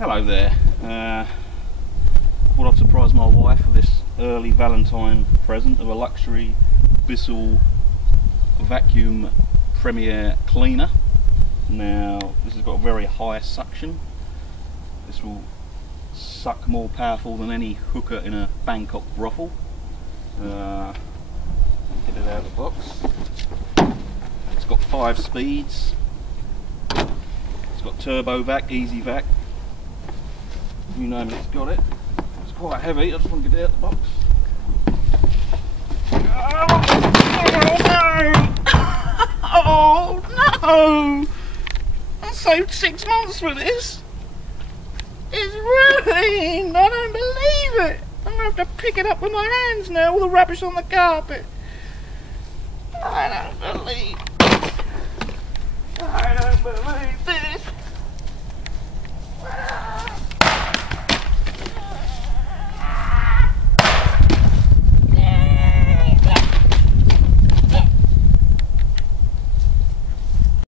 Hello there. Thought I'd surprise my wife with this early Valentine present of a luxury Bissell vacuum Premier cleaner. Now this has got a very high suction. This will suck more powerful than any hooker in a Bangkok brothel. Get it out of the box. It's got 5 speeds. It's got turbo vac, easy vac. You know me, it's got it. It's quite heavy, I just want to get it out of the box. Oh no! Oh no! I saved 6 months for this. It's ruined! I don't believe it! I'm gonna have to pick it up with my hands now, all the rubbish on the carpet. I don't believe this.